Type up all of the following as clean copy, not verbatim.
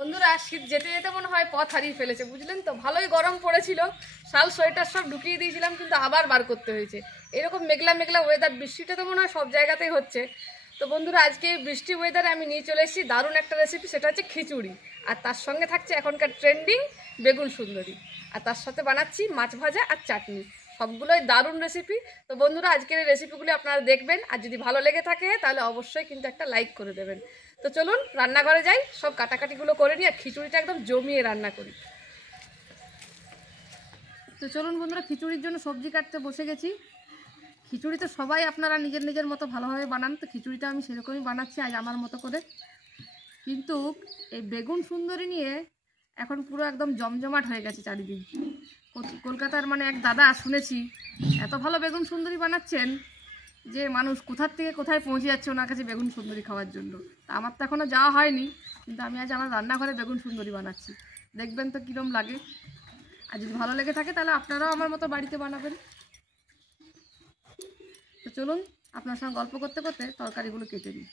বন্ধুরা শীত যেতে যেতে মনে হয় পথ হারিয়ে ফেলেছে, বুঝলেন তো। ভালোই গরম পড়েছিল, শাল সোয়েটার সব ঢুকিয়ে দিয়েছিলাম, কিন্তু আবার বার করতে হয়েছে। এরকম মেঘলা মেঘলা ওয়েদার, বৃষ্টিটা তো মনে হয় সব জায়গাতেই হচ্ছে। তো বন্ধুরা আজকে বৃষ্টি ওয়েদারে আমি নিয়ে চলে এসেছি দারুণ একটা রেসিপি, সেটা হচ্ছে খিচুড়ি। আর তার সঙ্গে থাকছে এখনকার ট্রেন্ডিং বেগুন সুন্দরী, আর তার সাথে বানাচ্ছি মাছ ভাজা আর চাটনি। সবগুলোই দারুণ রেসিপি। তো বন্ধুরা আজকের এই রেসিপিগুলি আপনারা দেখবেন, আর যদি ভালো লেগে থাকে তাহলে অবশ্যই কিন্তু একটা লাইক করে দেবেন। তো চলুন রান্নাঘরে যাই, সব কাটাকাটিগুলো করে নিয়ে খিচুড়িটা একদম জমিয়ে রান্না করি। তো চলুন বন্ধুরা, খিচুড়ির জন্য সবজি কাটতে বসে গেছি। খিচুড়ি তো সবাই আপনারা নিজের নিজের মতো ভালোভাবে বানান, তো খিচুড়িটা আমি সেরকমই বানাচ্ছি আজ আমার মতো করে। কিন্তু এই বেগুন সুন্দরী নিয়ে এখন পুরো একদম জমজমাট হয়ে গেছে চারিদিন। কলকাতার মানে এক দাদা শুনেছি এত ভালো বেগুন সুন্দরী বানাচ্ছেন যে মানুষ কোথার থেকে কোথায় পৌঁছে যাচ্ছে ওনার কাছে বেগুন সুন্দরী খাওয়ার জন্য। তা আমার তো এখনও যাওয়া হয়নি, কিন্তু আমি আজ আমার রান্নাঘরে বেগুন সুন্দরী বানাচ্ছি, দেখবেন তো কীরকম লাগে। আর যদি ভালো লেগে থাকে তাহলে আপনারাও আমার মতো বাড়িতে বানাবেন। তো চলুন আপনার সঙ্গে গল্প করতে করতে তরকারিগুলো কেটে নিই।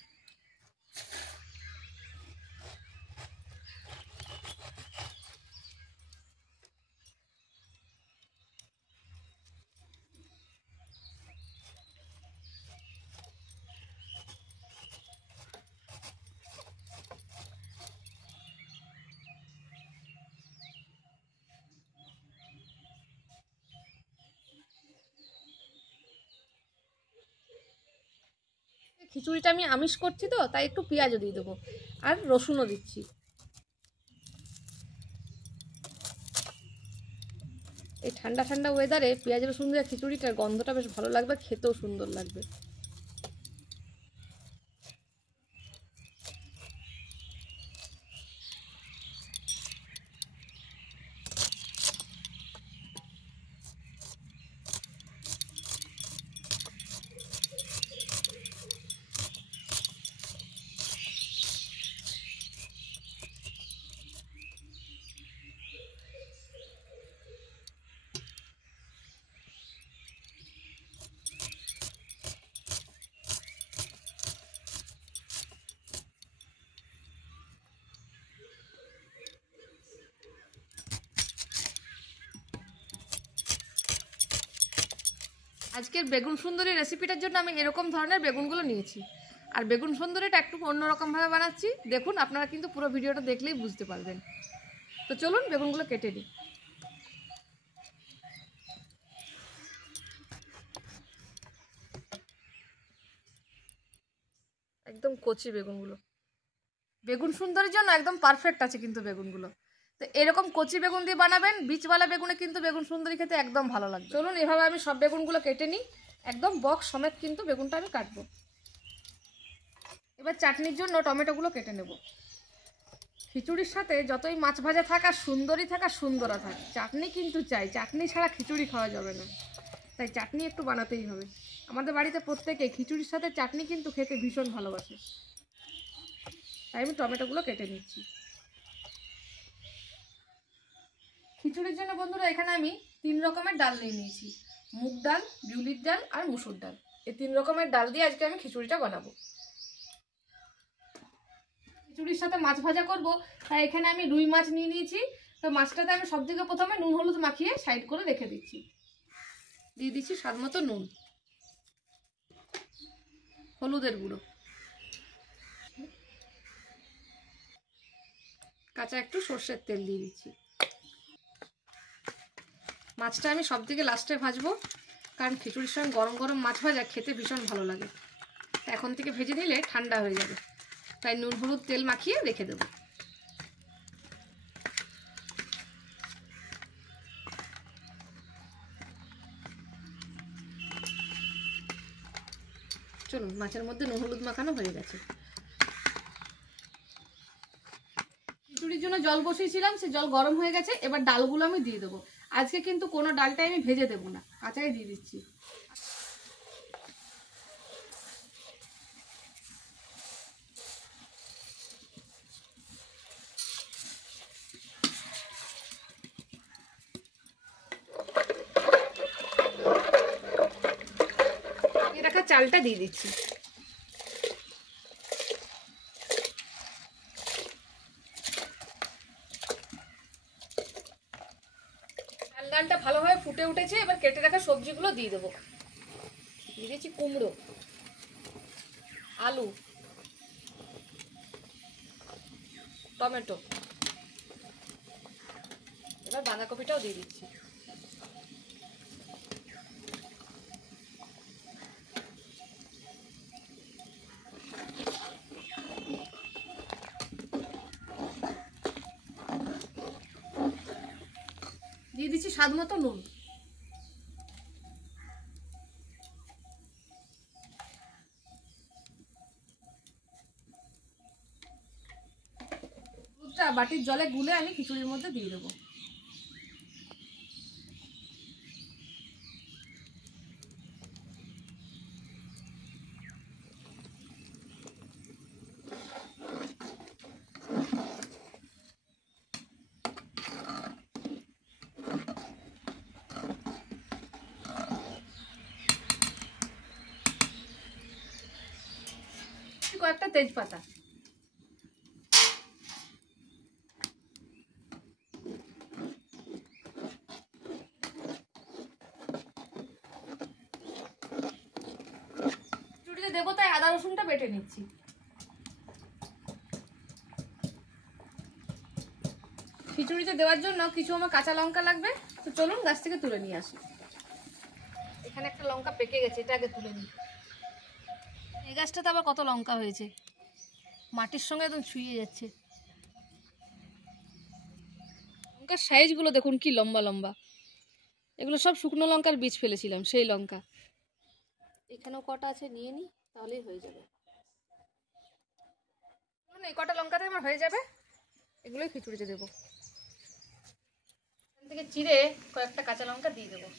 খিচুড়িটা আমি আমিষ করছি তো, তাই একটু পেঁয়াজও দিয়ে দেবো আর রসুনও দিচ্ছি। এই ঠান্ডা ঠান্ডা ওয়েদারে পেঁয়াজ রসুন দিয়ে খিচুড়িটার গন্ধটা বেশ ভালো লাগবে, খেতেও সুন্দর লাগবে। আজকের বেগুন সুন্দরী রেসিপিটার জন্য আমি এরকম ধরনের বেগুনগুলো নিয়েছি, আর বেগুন সুন্দরীটা একটু অন্যরকমভাবে বানাচ্ছি। দেখুন আপনারা কিন্তু পুরো ভিডিওটা দেখলেই বুঝতে পারবেন। তো চলুন বেগুনগুলো কেটে নিই। একদম কচি বেগুনগুলো, বেগুন সুন্দরীর জন্য একদম পারফেক্ট আছে কিন্তু বেগুনগুলো। তো এরকম কচি বেগুন দিয়ে বানাবেন, বীজওয়ালা বেগুনে কিন্তু বেগুন সুন্দরী খেতে একদম ভালো লাগবে। চলুন এভাবে আমি সব বেগুনগুলো কেটে নিই, একদম বক্স সমেত কিন্তু বেগুনটা আমি কাটবো। এবার চাটনির জন্য টমেটোগুলো কেটে নেব। খিচুড়ির সাথে যতই মাছ ভাজা থাক আর সুন্দরী থাক আর সুন্দরা থাক, চাটনি কিন্তু চাই। চাটনি ছাড়া খিচুড়ি খাওয়া যাবে না, তাই চাটনি একটু বানাতেই হবে। আমাদের বাড়িতে প্রত্যেকে খিচুড়ির সাথে চাটনি কিন্তু খেতে ভীষণ ভালোবাসে, তাই আমি টমেটোগুলো কেটে নিচ্ছি। খিচুড়ির জন্য বন্ধুরা এখানে আমি 3 রকমের ডাল নিয়ে নিয়েছি, মুগ ডাল, বিউলির ডাল আর মুসুর ডাল। এই 3 রকমের ডাল দিয়ে আজকে আমি খিচুড়িটা বানাবো। খিচুড়ির সাথে মাছ ভাজা করব, তাই এখানে আমি রুই মাছ নিয়ে নিয়েছি। তো মাছটাতে আমি সব থেকে প্রথমে নুন হলুদ মাখিয়ে সাইড করে রেখে দিচ্ছি। দিয়ে দিচ্ছি স্বাদ মতো নুন, হলুদের গুঁড়ো, কাঁচা একটু সর্ষের তেল দিয়ে দিচ্ছি। মাছটা আমি সব থেকে লাস্টে ভাজবো, কারণ খিচুড়ির সঙ্গে গরম গরম মাছ ভাজা খেতে ভীষণ ভালো লাগে। এখন থেকে ভেজে নিলে ঠান্ডা হয়ে যাবে, তাই নুন হলুদ তেল মাখিয়ে রেখে দেবো। চলুন মাছের মধ্যে নুন হলুদ মাখানো হয়ে গেছে। খিচুড়ির জন্য জল বসিয়েছিলাম, সে জল গরম হয়ে গেছে। এবার ডালগুলো আমি দিয়ে দেবো। আজকে কিন্তু কোনো ডালটাই আমি ভেজে দেবো না, কাঁচাই দিয়ে দিচ্ছি। রাখা চালটা দিয়ে দিচ্ছি। বাগানটা ভালোভাবে ফুটে উঠেছে। এবার কেটে রাখা সবজিগুলো দিয়ে দেবো। দিয়ে দিয়েছি কুমড়ো, আলু, টমেটো, এবার বাঁধাকপিটাও দিয়ে দিচ্ছি। দিয়ে দিচ্ছি স্বাদ মতো নুন। দুধটা বাটির জলে গুলে আমি খিচুড়ির মধ্যে দিয়ে দেবো। কয়েকটা তেজপাতা, খিচুড়িতে দেবো তাই আদা রসুনটা বেটে নিচ্ছি। খিচুড়িতে দেওয়ার জন্য কিছু আমার কাঁচা লঙ্কা লাগবে, তো চলুন গাছ থেকে তুলে নিয়ে আসি। এখানে একটা লঙ্কা পেকে গেছে, এটা আগে তুলে নিই। এই গাছটাতে আবার কত লঙ্কা হয়েছে, মাটির সঙ্গে একদম ছুঁয়ে যাচ্ছে। লঙ্কার সাইজগুলো দেখুন কি লম্বা লম্বা। এগুলো সব শুকনো লঙ্কার বীজ ফেলেছিলাম, সেই লঙ্কা। এখানেও কটা আছে, নিয়ে নিই, তাহলেই হয়ে যাবে। এই কটা লঙ্কাতে আমার হয়ে যাবে, এগুলোই খিচুড়িতে দেবো। এখান থেকে চিড়ে কয়েকটা কাঁচা লঙ্কা দিয়ে দেবো।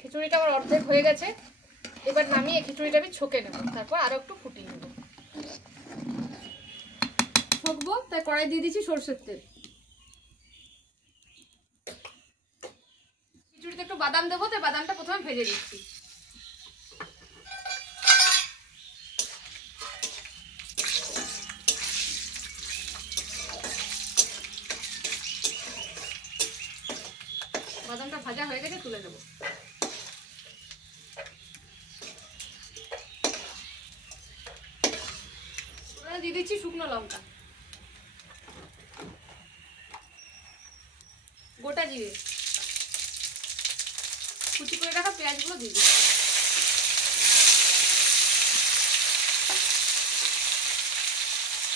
খিচুড়িটা আমার অর্ধেক হয়ে গেছে। এবার নামিয়ে খিচুড়িটা আমি ছকে নেব, তারপর আরো একটু ফুটিয়ে নেব। ছকবো তাই কড়াই দিয়ে দিচ্ছি সরষের তেল। খিচুড়িতে একটু বাদাম দেবো, তাই বাদামটা প্রথমে ভেজে দিচ্ছি। বাদামটা ভাজা হয়ে গেছে, তুলে দেবো। দিয়ে দিচ্ছি শুকনো লঙ্কা, গোটা জিরে, কুচি করে রাখা পেঁয়াজগুলো দিয়ে দিচ্ছি।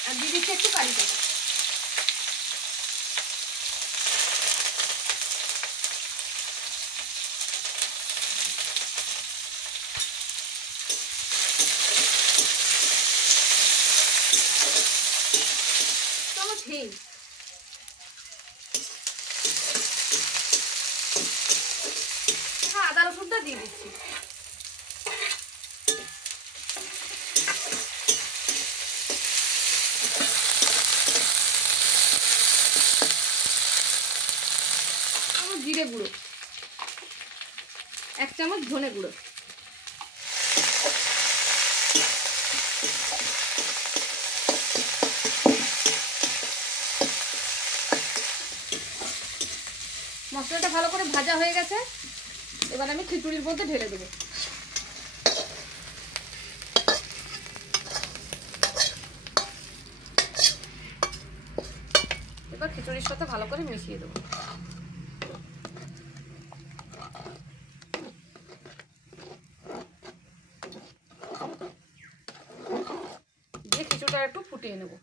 আর দিয়ে দিচ্ছি একটু কারি পাতা। হিং, আদা রসুনটা দিয়ে দিচ্ছি। জিরে গুঁড়ো, 1 চামচ ধনে গুঁড়ো, মশলাটা ভালো করে ভাজা হয়ে গেছে। এবার আমি খিচুড়ির মধ্যে ঢেলে দেবো। এবার খিচুড়ির সাথে ভালো করে মিশিয়ে দেবো। দিয়ে খিচুড়িটা একটু ফুটিয়ে নেব।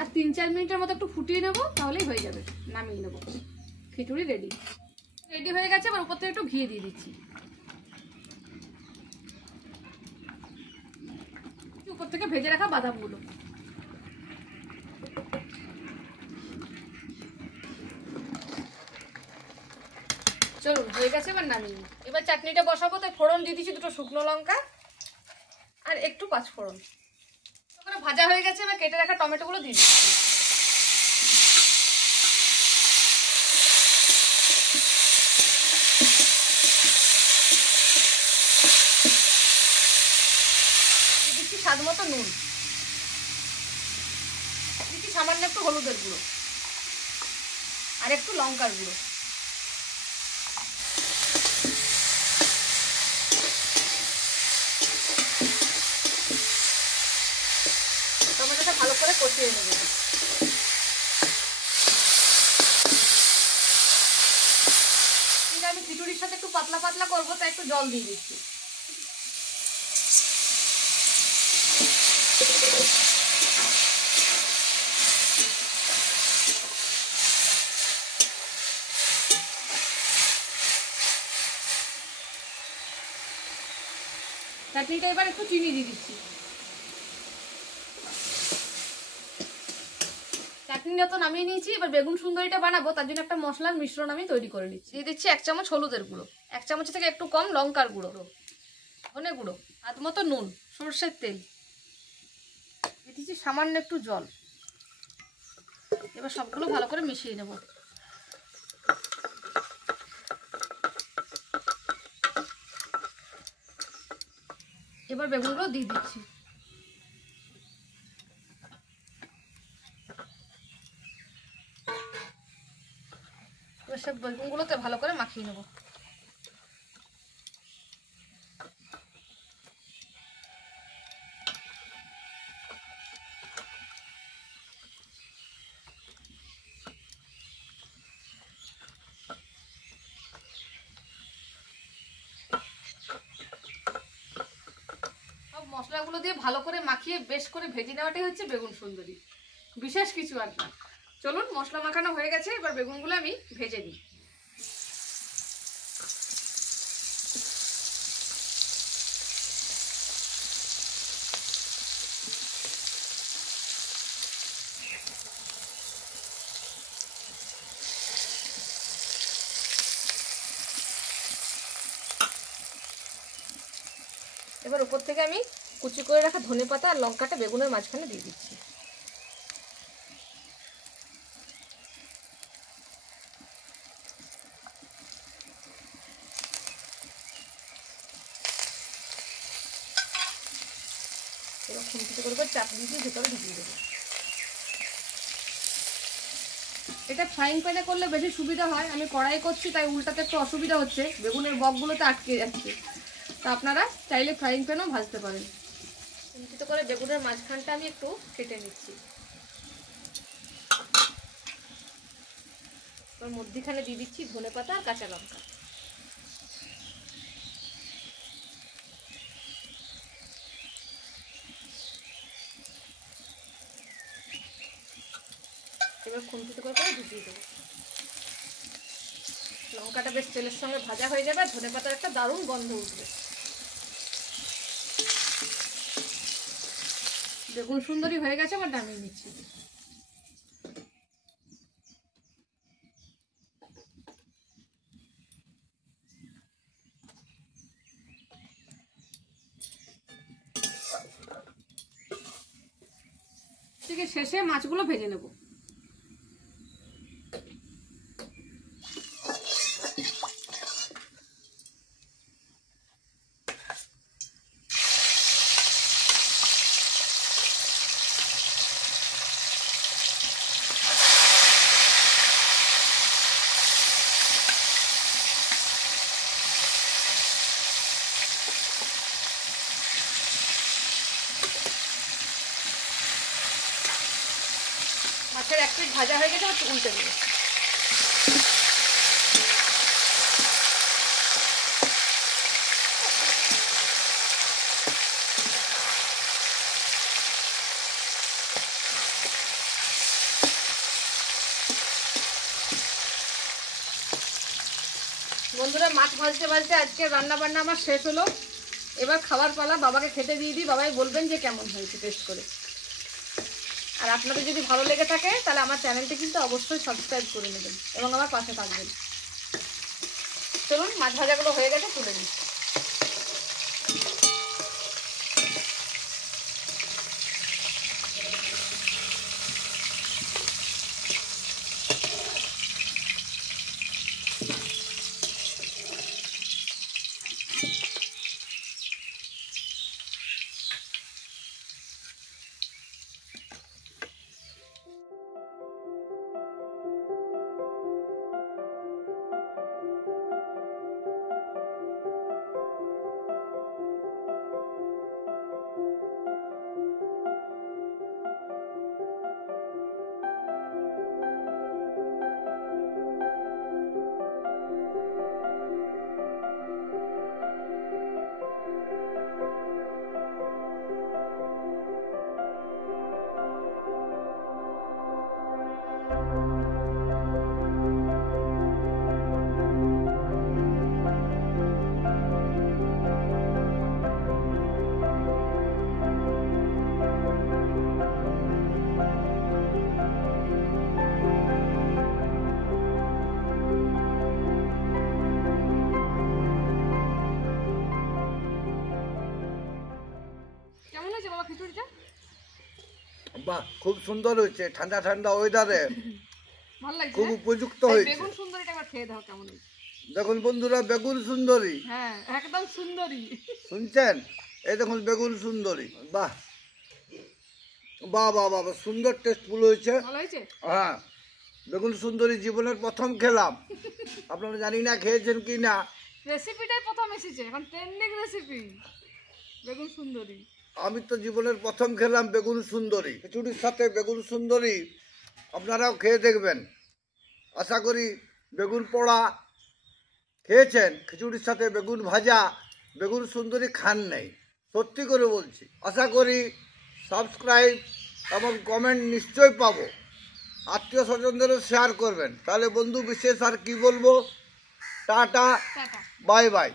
আর 3-4 মিনিটের মতো একটু ফুটিয়ে নেব, তাহলেই হয়ে যাবে। নামিয়ে নেব। খিচুড়ি রেডি হয়ে গেছে। এবার উপর থেকে একটু ঘি দিয়ে দিচ্ছি। উপর উপর থেকে ভেজে রাখা বাদামগুলো। চলুন হয়ে গেছে, এবার নামিয়ে নিই। এবার চাটনিটা বসাবো, তাই ফোড়ন দিয়ে দিচ্ছি 2টো শুকনো লঙ্কা আর একটু পাঁচফোড়ন। ভাজা হয়ে গেছে, এবার কেটে রাখা টমেটোগুলো দিয়ে দিচ্ছি। দিচ্ছি স্বাদ মতো নুন, দিচ্ছি সামান্য একটু হলুদের গুঁড়ো আর একটু লঙ্কার গুঁড়ো। টমেটোটা ভালো করে কষিয়ে নেব। আমি খিচুড়ির সাথে একটু পাতলা পাতলা করবো, তাই একটু জল দিয়ে দিচ্ছি। চাটনিটা এবার একটু চিনি দিয়ে দিচ্ছি। চাটনিটা তো নামিয়ে নিয়েছি, এবার বেগুন সুন্দরীটা বানাবো, তার জন্য একটা মশলার মিশ্রণ আমি তৈরি করে নিচ্ছি। দিয়ে দিচ্ছি 1 চামচ হলুদের গুঁড়ো, 1 চামচ থেকে একটু কম লঙ্কার গুঁড়ো, ধনে গুঁড়ো, স্বাদ মতো নুন, সরষের তেল, দিয়ে দিচ্ছি সামান্য একটু জল। এবার সবগুলো ভালো করে মিশিয়ে নেব। এবার বেগুনগুলো দিয়ে দিচ্ছি। এবার সব বেগুনগুলোতে ভালো করে মাখিয়ে নেব। মশলাগুলো দিয়ে ভালো করে মাখিয়ে বেশ করে ভেজে নেওয়াটাই হচ্ছে বেগুন সুন্দরী, বিশেষ কিছু আর না। চলুন, মশলা মাখানো হয়ে গেছে, এবার বেগুনগুলো আমি ভেজে নিই। এবার উপর থেকে আমি কুচি করে রাখা ধনেপাতা আর লঙ্কাটা বেগুনের মাঝখানে দিয়ে দিচ্ছি। এবার খুন্তিতে করে চাটনি দিয়ে ভেতরে ঢুকিয়ে দেবো। এটা ফ্রাইং প্যানে করলে বেশি সুবিধা হয়, আমি কড়াই করছি তাই উল্টাতে একটু অসুবিধা হচ্ছে, বেগুনের বকগুলোতে আটকে যাচ্ছে। তা আপনারা চাইলে ফ্রাইং প্যানেও ভাজতে পারেন। খুন্তিতে করে বেগুনের মাঝখানটা আমি একটু কেটে নিচ্ছি। এবার মধ্যিখানে দিয়ে দিচ্ছি ধনেপাতা আর কাঁচা লঙ্কা। এবার খুন্তিতে করে ঢুকিয়ে দেবো। লঙ্কাটা বেশ তেলের সঙ্গে ভাজা হয়ে যাবে, ধনেপাতার একটা দারুণ গন্ধ উঠবে। বেগুন সুন্দরী হয়ে গেছে, আবার নামিয়ে নিচ্ছি। ঠিক আছে, শেষে মাছগুলো ভেজে নেব। মাছের এক পিঠ ভাজা হয়ে গেছে, একটু উল্টে দেবো। বন্ধুরা, মাছ ভাজতে ভাজতে আজকে রান্না বান্না আমার শেষ হলো। এবার খাবার পালা, বাবাকে খেতে দিয়ে দিই, বাবাই বলবেন যে কেমন হয়েছে টেস্ট করে। আর আপনাদের যদি ভালো লেগে থাকে তাহলে আমার চ্যানেলটি কিন্তু অবশ্যই সাবস্ক্রাইব করে নেবেন এবং আমার পাশে থাকবেন। চলুন, মাছ ভাজাগুলো হয়ে গেছে, তুলে নিই। কেমন হয়েছে বাবা খিচুড়িটা? বাহ, খুব সুন্দর হয়েছে, ঠান্ডা ঠান্ডা ওয়েদারে ভালো লাগছে, খুব উপযুক্ত হয়েছে। বেগুন সুন্দরীটা একবার খেয়ে দাও কেমন হয়েছে। দেখুন বন্ধুরা, বেগুন সুন্দরী, হ্যাঁ একদম সুন্দরী। শুনছেন? এই দেখুন বেগুন সুন্দরী। বাহ বাহ বাহ বাহ, সুন্দর টেস্টফুল হয়েছে। ভালো হয়েছে? হ্যাঁ, বেগুন সুন্দরী জীবনের প্রথম খেলাম। আপনারা জানি না খেয়েছেন কি না। রেসিপিটাই প্রথম এসেছে, এখন ট্রেন্ডিং রেসিপি বেগুন সুন্দরী। আমি তো জীবনের প্রথম খেলাম বেগুন সুন্দরী। খিচুড়ির সাথে বেগুন সুন্দরী আপনারাও খেয়ে দেখবেন। আশা করি বেগুন পোড়া খেয়েছেন, খিচুড়ির সাথে বেগুন ভাজা, বেগুন সুন্দরী খান নেই, সত্যি করে বলছি। আশা করি সাবস্ক্রাইব এবং কমেন্ট নিশ্চয়ই পাবো। আত্মীয় স্বজনদেরও শেয়ার করবেন। তাহলে বন্ধু বিশেষ আর কি বলবো, টাটা টাটা, বাই বাই।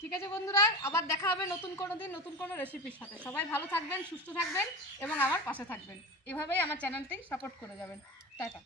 ঠিক আছে বন্ধুরা, আবার দেখা হবে নতুন কোনো দিন নতুন কোনো রেসিপির সাথে। সবাই ভালো থাকবেন, সুস্থ থাকবেন এবং আমার পাশে থাকবেন। এভাবেই আমার চ্যানেলটি সাপোর্ট করে যাবেন। টাটা।